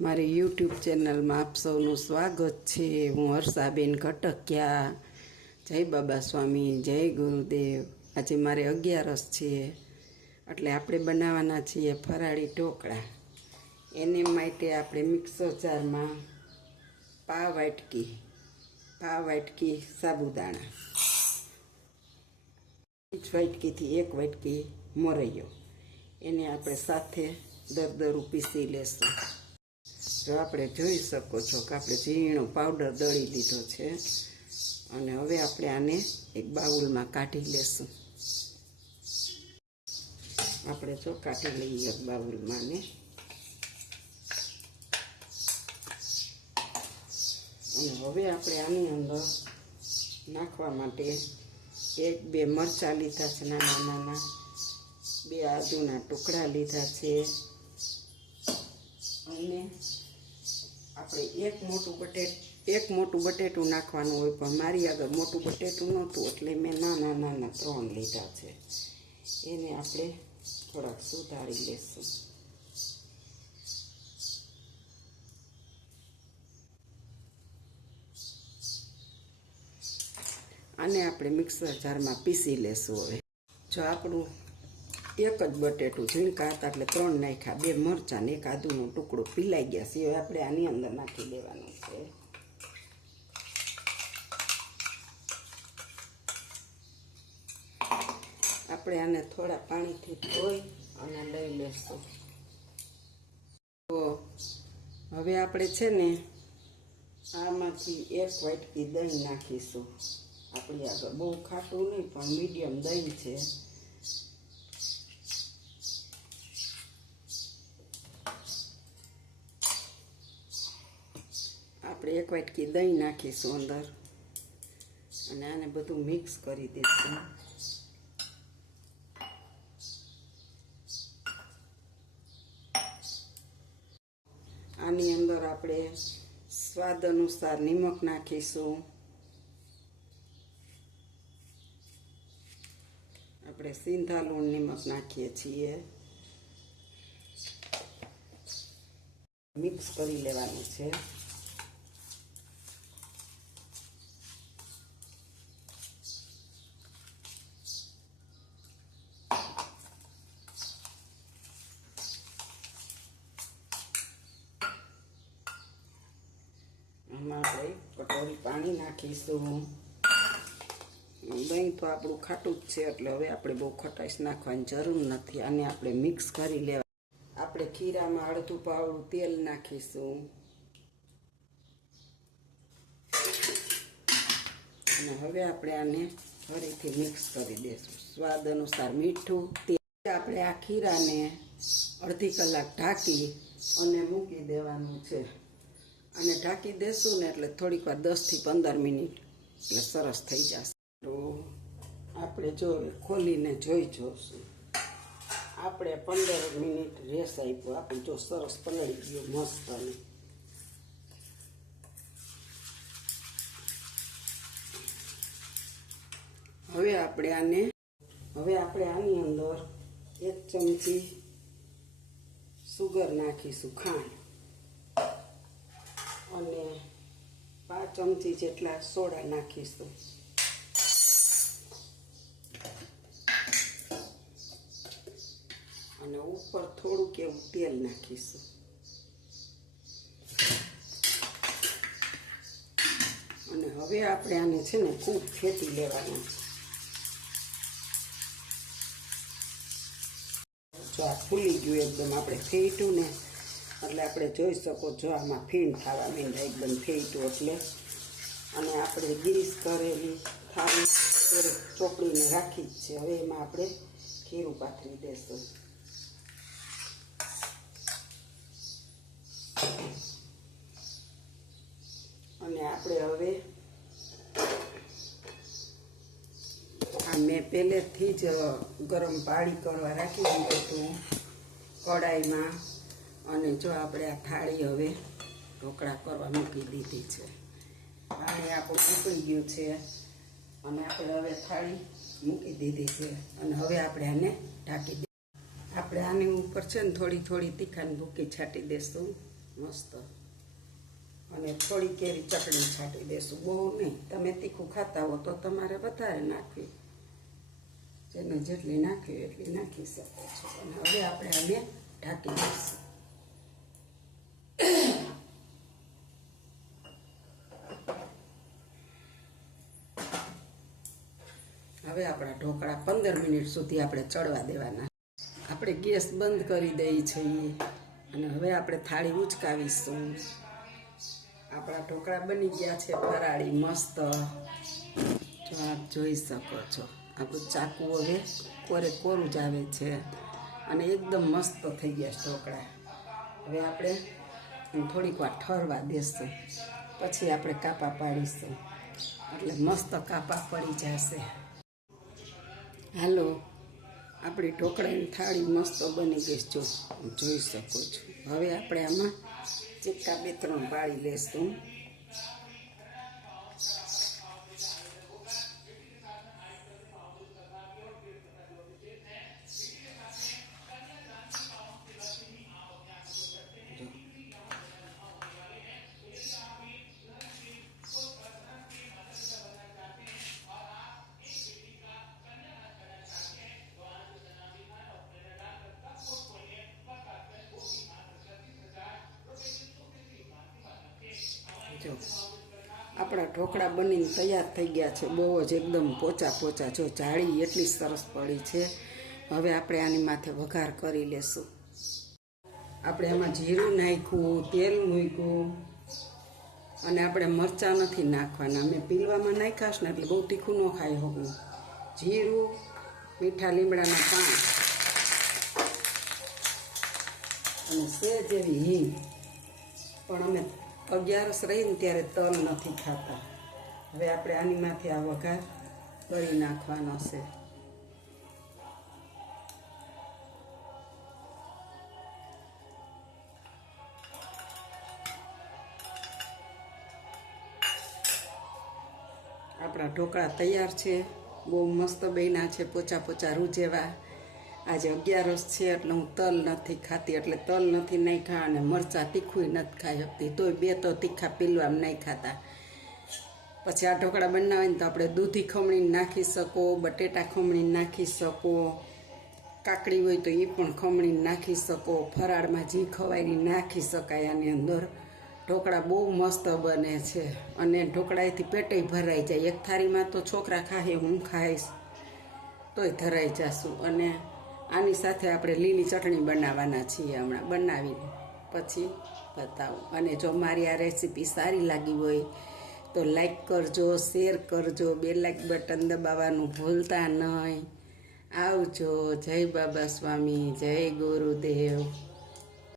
મારી યુટ્યુબ ચેનલમાં આપ સૌનું સ્વાગત છે. હું હર્ષાબેન કટકિયા. જય બાબા સ્વામી, જય ગુરુદેવ. આજે મારે અગિયારસ છે, એટલે આપણે બનાવવાના છીએ ફરાળી ઢોકળા. એને માટે આપણે મિક્સર જારમાં પા વાટકી પા વાટકી, સાબુદાણા. પાંચ વાટકીથી એક વાટકી મોરૈયો. એને આપણે સાથે દરદરું પીસી લેશું. જો આપણે જોઈ શકો છો કે આપણે ઝીણો પાવડર દળી લીધો છે. અને હવે આપણે આને એક બાઉલમાં કાઢી લેશું. આપણે જો કાઢી લઈએ બાઉલમાં ને અને હવે આપણે આની અંદર નાખવા માટે એક બે મરચાં લીધા છે, નાના નાના. બે આદુના ટુકડા લીધા છે. અને આપણે એક મોટું બટેટ, એક મોટું બટેટું નાખવાનું હોય પણ મારી આગળ મોટું બટેટું નહોતું એટલે મેં નાના નાના ત્રણ લીધા છે. એને આપણે થોડાક સુધારી લેશું. આને આપણે મિક્સર જારમાં પીસી લેશું હવે. જો આપણું એક જ બટેટું ઝીણકા હતા એટલે ત્રણ નાખ્યા, બે મરચાં ને એક આદુનો ટુકડો પીલાઈ ગયા છે. હવે આપણે આની અંદર નાખી દેવાનું છે. આપણે આને થોડા પાણીથી ધોઈ અને લઈ લેશું. તો હવે આપણે છે ને આમાંથી એક વાટકી દહીં નાખીશું. આપણી આગળ બહુ ખાટું નહીં, પણ મીડિયમ દહીં છે. આપણે એક વાટકી દહીં નાખીશું અંદર. અને આને બધું મિક્સ કરી દઈશું આની અંદર આપણે સ્વાદ અનુસાર નિમક નાખીશું. આપણે સિંધા લૂણ નિમક નાખીએ છીએ. મિક્સ કરી લેવાનું છે. આમાં આપણે કટોરી પાણી નાખીશું. દહીં તો આપણું ખાટું જ છે, એટલે હવે આપણે બહુ ખટાશ નાખવાની જરૂર નથી. આને આપણે મિક્સ કરી લેવા આપણે ખીરામાં અડધું પાવડું તેલ નાખીશું. અને હવે આપણે આને ફરીથી મિક્સ કરી દઈશું સ્વાદ અનુસાર મીઠું, તેલ. આપણે આ ખીરાને અડધી કલાક ઢાંકી અને મૂકી દેવાનું છે. અને ઢાંકી દેશું ને એટલે થોડીક વાર દસથી પંદર મિનિટ. એટલે સરસ થઈ જશે. તો આપણે જો ખોલીને જોઈ જોશું. આપણે પંદર મિનિટ રેસ આપ્યો. આપણે જો સરસ પલળી ગયો મસ્ત અને. હવે આપણે આને, હવે આપણે આની અંદર એક ચમચી સુગર નાખીશું, ખાંડ. અને પાંચ ચમચી જેટલા સોડા નાખીશું. અને ઉપર થોડુંક એવું તેલ નાખીશું. અને હવે આપણે આને છે ને ખૂબ ફેટી લેવાનું. જો આ ફૂલી ગયું એકદમ, આપણે ફેટ્યું ને એટલે આપણે જોઈ શકો છો આમાં ફીણ થવા મીંડા એકદમ ફેંટું એટલે. અને આપણે ગ્રીસ કરેલી થાળી ચોપડીને રાખી જ છે. હવે એમાં આપણે ખીરું પાથરી દેશું. અને આપણે હવે આ મેં પહેલેથી જ ગરમ પાણી કરવા રાખી દીધું હતું કડાઈમાં. અને જો આપણે આ થાળી હવે ઢોકળા કરવા મૂકી દીધી છે. પાણી આપણું ઉકળી ગયું છે. અને આપણે હવે થાળી મૂકી દીધી છે. અને હવે આપણે આને ઢાંકી દઈએ. આપણે આની ઉપર છે ને થોડી થોડી તીખાની ભૂકી છાંટી દઈશું મસ્ત. અને થોડી કેરી ચટણી છાંટી દેશું. બહુ નહીં. તમે તીખું ખાતા હો તો તમારે વધારે નાખવી. જેને જેટલી નાખવી એટલી નાખી શકો છો. અને હવે આપણે આને ઢાંકી દઈશું. હવે આપણા ઢોકળા પંદર મિનિટ સુધી આપણે ચડવા દેવાના. આપણે ગેસ બંધ કરી દઈએ છીએ અને હવે આપણે થાળી ઉચકાવીશું. આપણા ઢોકળા બની ગયા છે ફરાળી, મસ્ત. જો આપ જોઈ શકો છો. આપણું ચાકુ હવે કોરે કોરું જ આવે છે. અને એકદમ મસ્ત થઈ ગયા છે ઢોકળા. હવે આપણે થોડીક વાર ઠરવા દેશું. પછી આપણે કાપા પાડીશું. એટલે મસ્ત કાપા પડી જશે. હાલો. આપણી ઢોકળાની થાળી મસ્ત બની ગઈ જો, જોઈ શકો છો. હવે આપણે આમાં ચિક્કા બે ત્રણ પાડી લેશું. જો આપણા ઢોકળા બનીને તૈયાર થઈ ગયા છે. બહુ જ એકદમ પોચા પોચા. જો જાળી એટલી સરસ પડી છે. હવે આપણે આની માથે વઘાર કરી લેશું. આપણે એમાં જીરું નાખ્યું, તેલ મૂક્યું અને આપણે મરચાં નથી નાખવાના. મેં પીલવામાં નાખ્યા ને એટલે બહુ તીખું ન ખાઈ હોવું. જીરું, મીઠા લીમડાના પાન અને સેજ એવી હિંગ. પણ અમે અગિયારસ રહીને ત્યારે તલ નથી ખાતા. હવે આપણે આની માથે આ વઘાર કરી નાખવાનો છે. આપણા ઢોકળા તૈયાર છે. બહુ મસ્ત બન્યા છે પોચા પોચા રૂ જેવા આજે અગિયારસ છે એટલે હું તલ નથી ખાતી, એટલે તલ નથી નહીં ખા અને મરચાં તીખું નથી ખાઈ શકતી. તોય બે તો તીખા પીલવામ નહીં ખાતા. પછી આ ઢોકળા બનાવીને તો આપણે દૂધી ખમણીને નાખી શકો, બટેટા ખમણીને નાખી શકો, કાકડી હોય તો એ પણ ખમણીને નાખી શકો, ફરાળમાં જી ખવાયની નાખી શકાય આની અંદર. ઢોકળા બહુ મસ્ત બને છે અને ઢોકળાએથી પેટે ભરાઈ જાય. એક થાળીમાં તો છોકરા ખાય, હું ખાઈશ. તોય ધરાઈ જશું. અને આની સાથે આપણે લીલી ચટણી બનાવવાના છીએ હમણાં. બનાવીને પછી બતાવું. અને જો મારી આ રેસીપી સારી લાગી હોય તો લાઈક કરજો, શેર કરજો, બે લાઈક બટન દબાવવાનું ભૂલતા નહીં. આવજો. જય બાબા સ્વામી, જય ગુરુદેવ.